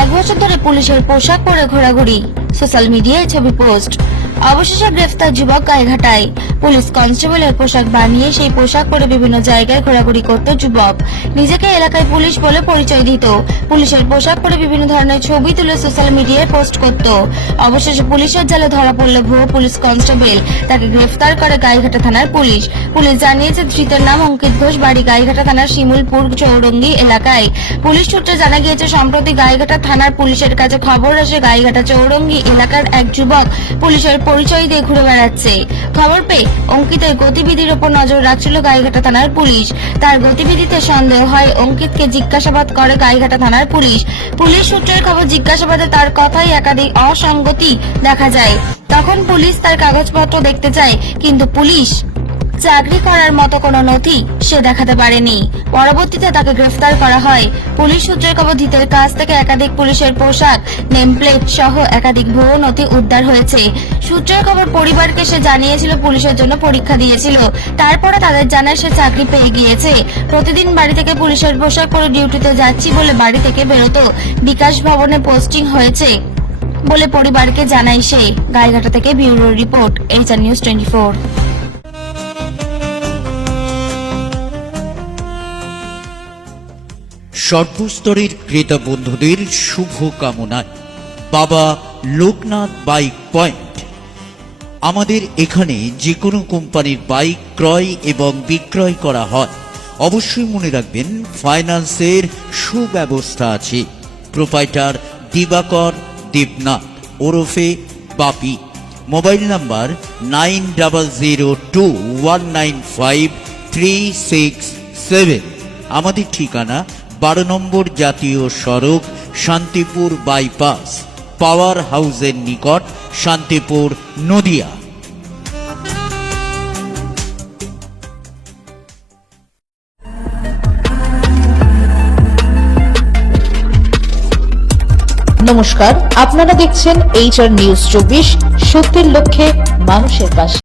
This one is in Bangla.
1 বছর ধরে পুলিশের পোশাক পরে ঘোরাঘুরি, সোশ্যাল মিডিয়ায় ছবি পোস্ট। অবশেষে গ্রেফতার যুবক গাইঘাটায়। পুলিশ কনস্টেবলের পোশাক বানিয়ে সেই পোশাক পরে বিভিন্ন জায়গায় ঘোরাঘুরি করত যুবক। নিজেকে এলাকায় পুলিশ বলে পরিচয় দিত। পুলিশের পোশাক পরে বিভিন্ন ধরনের ছবি তুলে সোশ্যাল মিডিয়ায় পোস্ট করত। অবশেষে পুলিশের জালে ধরা পড়ল ভুয়ো পুলিশ কনস্টেবল। তাকে গ্রেফতার করে গাইঘাটা থানার পুলিশ। পুলিশ জানিয়েছে ধৃতের নাম অঙ্কিত ঘোষ, বাড়ি গাইঘাটা থানার শিমুলপুর চৌরঙ্গি এলাকায়। পুলিশ সূত্রে জানা গিয়েছে, সম্প্রতি গাইঘাটা থানার পুলিশের কাছে খবর আসে গাইঘাটা চৌরঙ্গি এলাকার এক যুবক পুলিশের পরিচয় দিয়ে ঘুরে বেড়াচ্ছে। খবর পেয়ে অঙ্কিতের গতিবিধির উপর নজর রাখছিল গাইঘাটা থানার পুলিশ। তার গতিবিধিতে সন্দেহ হয়, অঙ্কিতকে জিজ্ঞাসাবাদ করে গাইঘাটা থানার পুলিশ। পুলিশ সূত্রের খবর, জিজ্ঞাসাবাদে তার কথাই একাধিক অসঙ্গতি দেখা যায়। তখন পুলিশ তার কাগজপত্র দেখতে চায়, কিন্তু পুলিশ চাকরি করার মতো কোনো নথি সে দেখাতে পারেনি। পরবর্তীতে তাকে গ্রেফতার করা হয়। পুলিশ সূত্রের খবর, ধৃতের কাছ থেকে একাধিক পুলিশের পোশাক, নেমপ্লেট সহ একাধিক ভুয়ো নথি উদ্ধার হয়েছে। সূত্রের খবর, পরিবারকে সে জানিয়েছিল পুলিশের জন্য পরীক্ষা দিয়েছিল। তারপরে তাদের জানায় সে চাকরি পেয়ে গিয়েছে। প্রতিদিন বাড়ি থেকে পুলিশের পোশাক পরে ডিউটিতে যাচ্ছি বলে বাড়ি থেকে বেরোতো। বিকাশ ভবনে পোস্টিং হয়েছে বলে পরিবারকে জানায় সে। গাইঘাটা থেকে ব্যুরো রিপোর্ট, এইচআর নিউজ 24। সর্বস্তরের ক্রেতা বন্ধুদের শুভ কামনায় বাবা লোকনাথ বাইক পয়েন্ট। আমাদের এখানে যে কোনো কোম্পানির বাইক ক্রয় এবং বিক্রয় করা হয়। অবশ্যই মনে রাখবেন, ফাইন্যান্সের সুব্যবস্থা আছে। প্রোপাইটার দিবাকর দেবনাথ ওরফে বাপি। Mobile number 9002195367। আমাদের ঠিকানা 12 নম্বর জাতীয় সড়ক, শান্তিপুর বাইপাস, পাওয়ার হাউসের নিকট, শান্তিপুর, নদিয়া। নমস্কার, আপনারা দেখছেন এইচআর নিউজ 24, সত্যের লক্ষ্যে মানুষের পাশে।